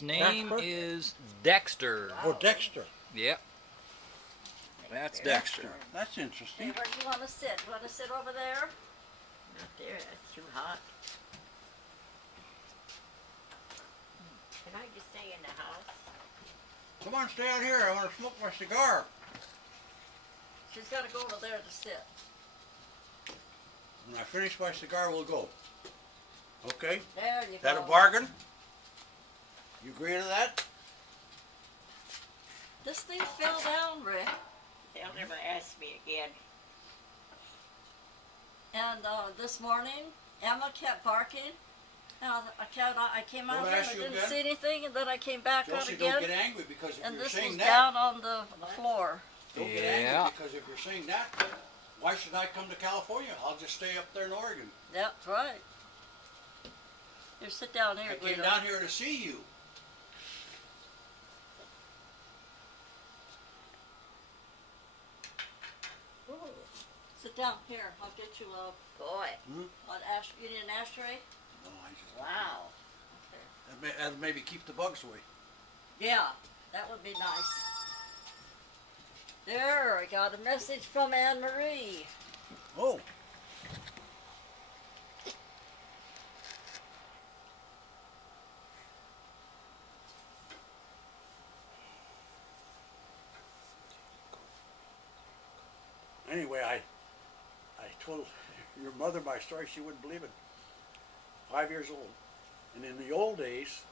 Its name Casper? is Dexter. Oh, Dexter. Yep. That's Dexter. That's Hey, interesting. where do you want to sit? You want to sit over there? Not there, that's too hot. Can I just stay in the house? Come on, stay out here. I want to smoke my cigar. She's got to go over there to sit. When I finish my cigar, we'll go. Okay? There you Is that go. a bargain? You agree to that? This thing fell down, Rick. They'll never ask me again. And this morning, Emma kept barking. And I came out Don't here and ask I you didn't again? see anything, and then I came back out Josie, again. don't get angry because if And you're this saying was that, down on the floor. don't get Yeah. angry because if you're saying that, why should I come to California? I'll just stay up there in Oregon. That's right. Here, sit down here, I came Guido. down here to see you. Ooh, Sit down here. I'll get you boy, you need an ashtray? No, I just. wow. That'd maybe keep the bugs away. Yeah, that would be nice. There, I got a message from Anne Marie. Oh. Anyway, I told your mother my story. She wouldn't believe it. 5 years old, and in the old days,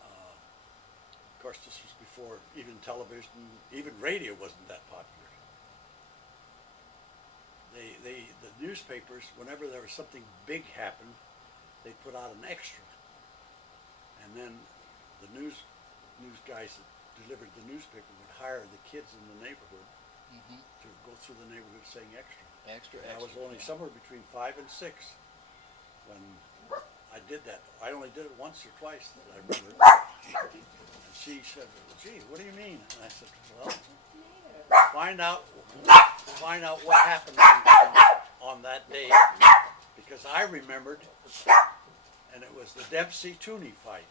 of course, this was before even television, even radio wasn't that popular. The newspapers, whenever there was something big happened, they put out an extra, and then the news guys that delivered the newspaper would hire the kids in the neighborhood to go through the neighborhood saying extra. Extra, And I was extra. only somewhere between 5 and 6 when I did that. I only did it once or twice that I remember. And she said, "Gee, what do you mean?" And I said, "Well, find out what happened on that day, because I remembered, and it was the Dempsey-Tooney fight,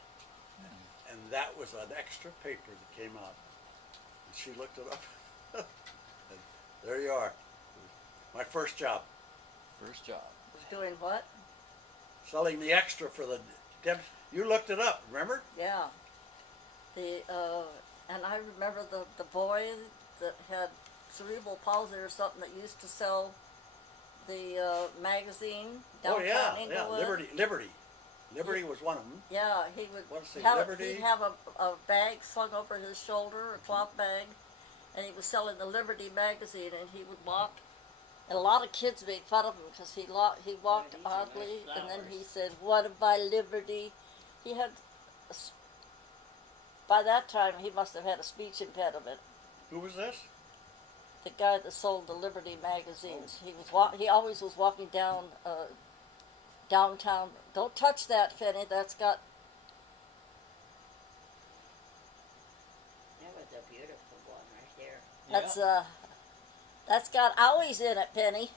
and that was an extra paper that came out." And she looked it up. And there you are. My first job. First job. Was doing what? Selling the extra for the Dempsey. You looked it up, remember? Yeah. And I remember the boy that had cerebral palsy or something that used to sell the magazine downtown yeah, Inglewood. Liberty was one of them. Yeah, he would What's the have Liberty? he'd have a bag slung over his shoulder, a cloth bag, and he was selling the Liberty magazine, and he would walk. And a lot of kids made fun of him because he walked oddly, and then he said, "What about liberty?" He had, by that time, he must have had a speech impediment. Who was this? The guy that sold the Liberty magazines. He always was walking down downtown. Don't touch that, Finney. That's got. That was a beautiful one right there. That's got owies in it, Penny.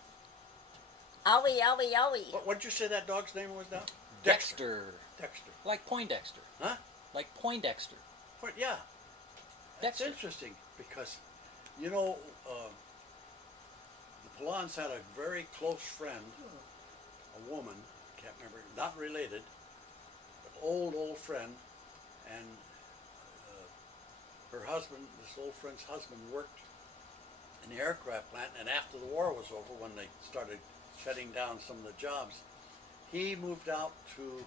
Owie, owie, owie. What did you say that dog's name was now? Dexter. Dexter. Like Poindexter. Huh? Like Poindexter. What? Yeah. That's Dexter. interesting because, you know, the Polans had a very close friend, a woman, can't remember, not related, but old friend, and her husband, this old friend's husband, worked in the aircraft plant, and after the war was over, when they started shutting down some of the jobs, he moved out to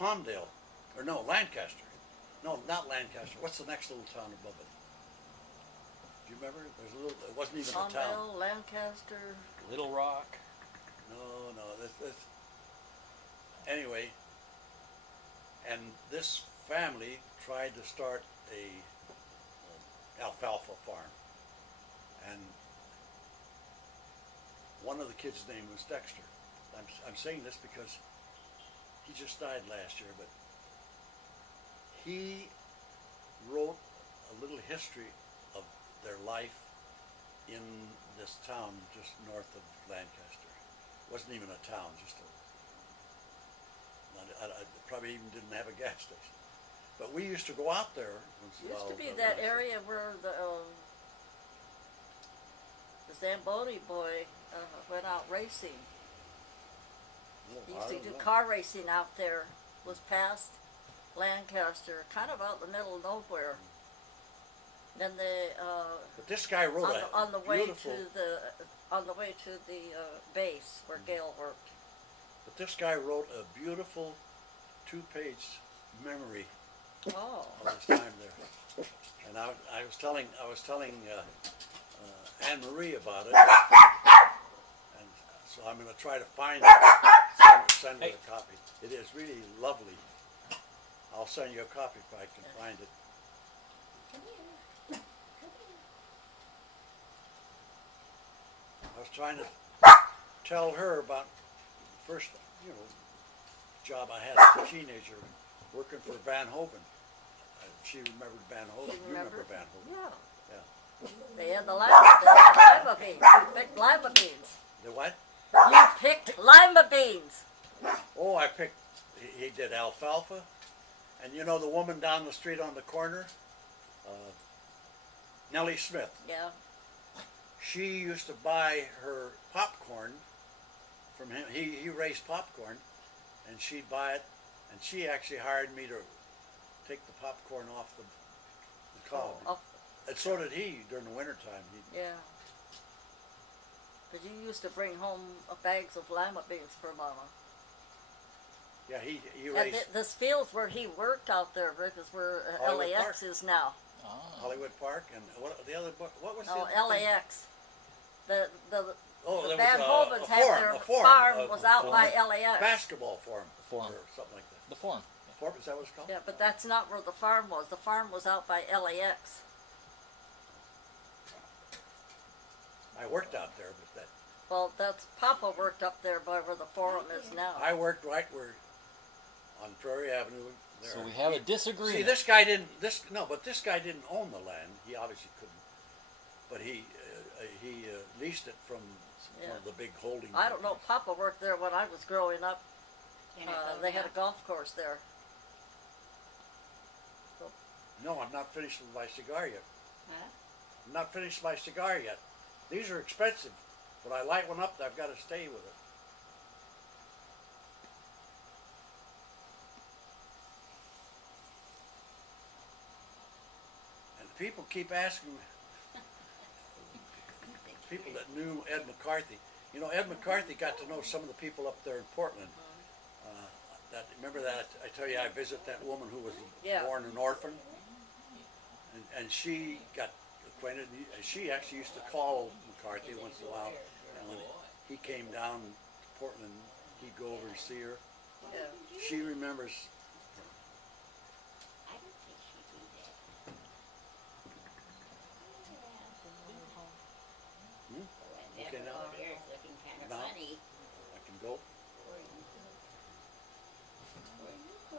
Palmdale, or no, Lancaster. No, not Lancaster. What's the next little town above it? Do you remember? There's a little. It wasn't even a town. Palmdale, Lancaster. Little Rock. No. Anyway, and this family tried to start a alfalfa farm, and one of the kids' name was Dexter. I'm saying this because he just died last year, but he wrote a little history of their life in this town just north of Lancaster. It wasn't even a town, just a I probably even didn't have a gas station. But we used to go out there. Used to be that area where the Zamboni boy went out racing. He used to do car racing out there. Was past Lancaster, kind of out in the middle of nowhere. Then they But this guy wrote on the way beautiful. to the base where Gail worked. But this guy wrote a beautiful 2-page memory Oh, of his time there. And I was telling Anne Marie about it, and so I'm going to try to find it, send her a copy. It is really lovely. I'll send you a copy if I can find it. I was trying to tell her about the first, job I had as a teenager, working for Van Hoven. She remembered Van Hoven. You remember Van Hoven? yeah. Yeah. They had the lima beans. You picked lima beans. The what? You picked lima beans. Oh, I picked. He did alfalfa, and the woman down the street on the corner, Nellie Smith. Yeah. She used to buy her popcorn from him. He raised popcorn, and she'd buy it, and she actually hired me to take the popcorn off the cob. Oh, And so did he during the wintertime. yeah. But you used to bring home bags of lima beans for Mama. Yeah, he And raised Hollywood LAX Park. is now. Ah. Hollywood Park, and what the other what was No, the other thing? LAX. The Oh, there Van was Hovens a had farm, their a farm, farm a was out farm. by LAX. basketball farm, Farm. or something like that. The form. Farm, is that what it's called? Yeah, but that's not where the farm was. The farm was out by LAX. I worked out there, but Well, that's Papa worked up there by where the forum is now. I worked right where on Prairie Avenue. There. So we have a disagreement. See, this guy didn't. But this guy didn't own the land. He obviously couldn't. But he leased it from one of the big holding. I don't know. companies. Papa worked there when I was growing up. Can I go They had now? a golf course there. No, I'm not finished with my cigar yet. Huh? I'm not finished my cigar yet. These are expensive, but I light one up. I've got to stay with it. And people keep asking. People that knew Ed McCarthy. Ed McCarthy got to know some of the people up there in Portland. Remember that I tell you I visit that woman who was Yeah. born an orphan, and she got acquainted. And she actually used to call McCarthy once in a while, and when he came down to Portland, he'd go over and see her. Yeah. She remembers. I don't think she'd do that. Okay, now Over there is looking kind of Now? funny. I can go. Where you go? Where you go?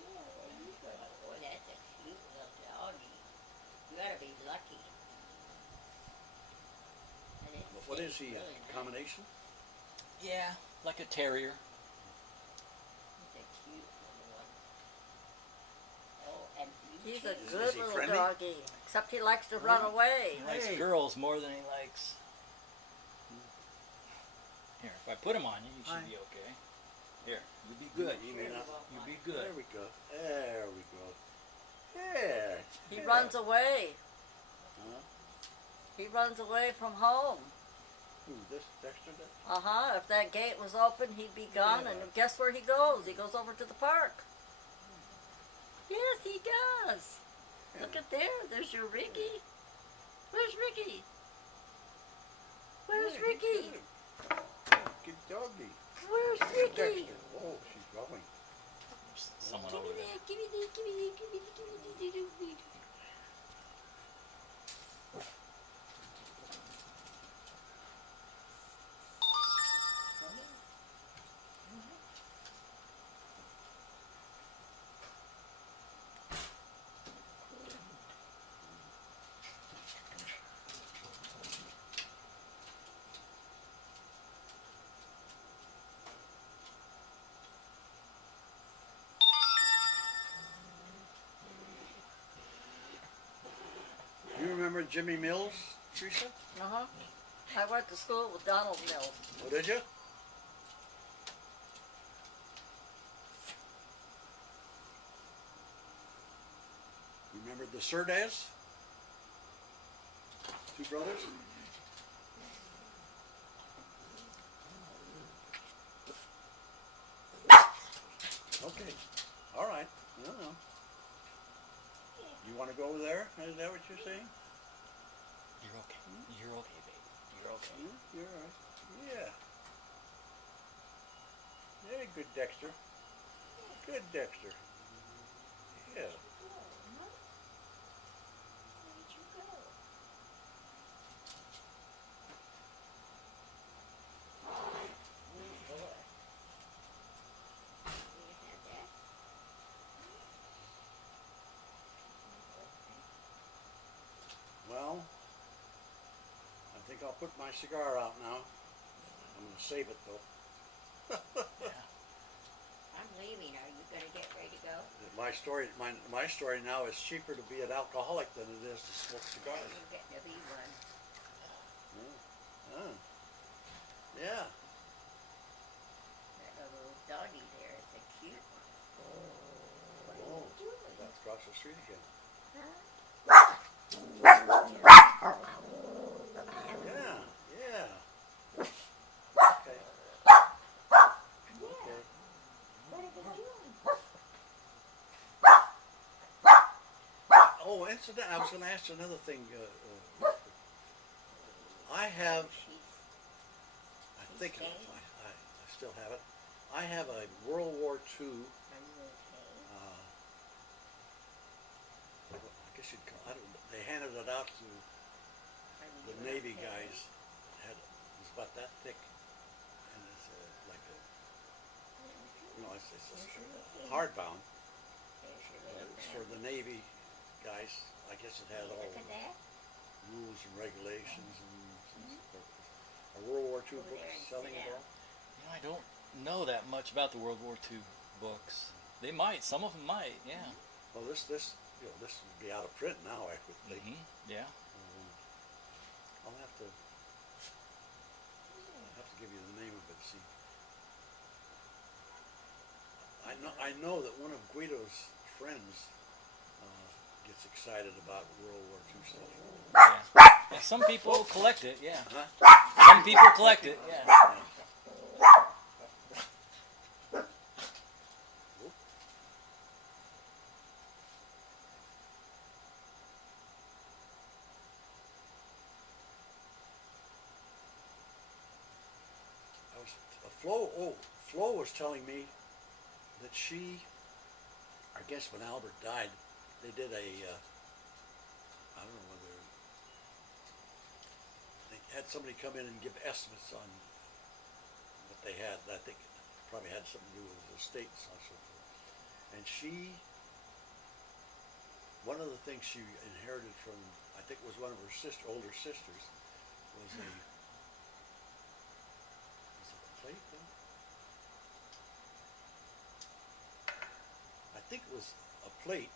Yeah, where you go? Boy, that's a cute little doggy. You gotta be lucky. And it's What is he? really A nice. combination? Yeah, like a terrier. He's a cute little one. Oh, and blue He's a cheese. good he little friendly? doggy. Except he likes to run away. He likes Hey. girls more than he likes. Here, if I put him on you, you should be okay. Here, you be good. You may not. You be There good. we go. There we go. Yeah. He yeah. runs away. Huh? He runs away from home. Who, this Dexter? Did? If that gate was open, he'd be gone. Yeah. And guess where he goes? He goes over to the park. Yes, he does. Look at there. There's your Ricky. Where's Ricky? Where's Hey, Ricky? Good doggy. Where's Ricky? Dexter. Oh, she's going. There's someone Give over me there. that. Give me that. Give me that. Give me that. Give me that. Give me that. remember Jimmy Mills, Teresa? Uh-huh. I went to school with Donald Mills. Oh, did you? Remember the Surdaz? Two brothers? Okay. All right. No, no. You want to go over there? Is that what you're saying? You're okay. You're okay, babe. You're okay. You're all right. Yeah. Very good, Dexter. Good, Dexter. Yeah. Well, I think I'll put my cigar out now. I'm going to save it though. Yeah. I'm leaving. Are you gonna get ready to go? My story now is cheaper to be an alcoholic than it is to smoke cigars. You're getting to be one. Yeah. That little doggy there is a cute one. What are Oh, you doing? that's across the street again. Huh? Yeah, yeah. Okay. Okay. What are they doing? Oh, incident. I was going to ask you another thing. I have. I think I still have it. I have a World War II. Are you okay? I guess you'd call. I don't. They handed it out to Are you the Navy okay? guys. It was about that thick, and it's like a. It's hardbound. There's your But little it's friend. for the Navy guys. I guess it had all Look the at that. rules and regulations and stuff. A World War II Over book there and selling sit it down. all. You know, I don't know that much about the World War II books. They might. Some of them might. Yeah. Well, this this would be out of print now. I would think. Yeah. I'll have to give you the name of it. See, I know that one of Guido's friends gets excited about World War II stuff. Yeah. Yeah, some people collect it. Yeah. Huh? Some people collect it. Yeah. Whoop. Flo was telling me that she, I guess when Albert died, they did a, I don't know whether, they had somebody come in and give estimates on what they had. I think it probably had something to do with his estate and so forth. And she, one of the things she inherited from, I think it was one of her older sisters, was a plate then? I think it was a plate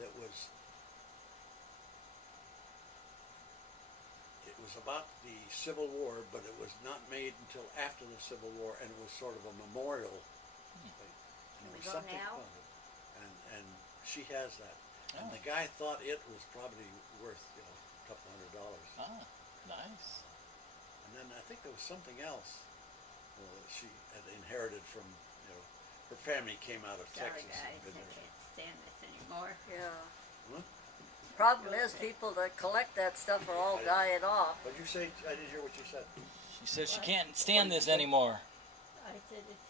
that was, it was about the Civil War, but it was not made until after the Civil War, and it was sort of a memorial plate. And Can it we was go something now? fun. And she has that. And Oh. the guy thought it was probably worth, a couple $100. Ah, nice. And then I think there was something else she had inherited from, her family came out of Sorry Texas. guys, I And been there. can't stand this anymore. Yeah. Huh? Problem is, people that collect that stuff are all dying off. What'd you say? I didn't hear what you said. She says she What? can't stand this anymore. I said it's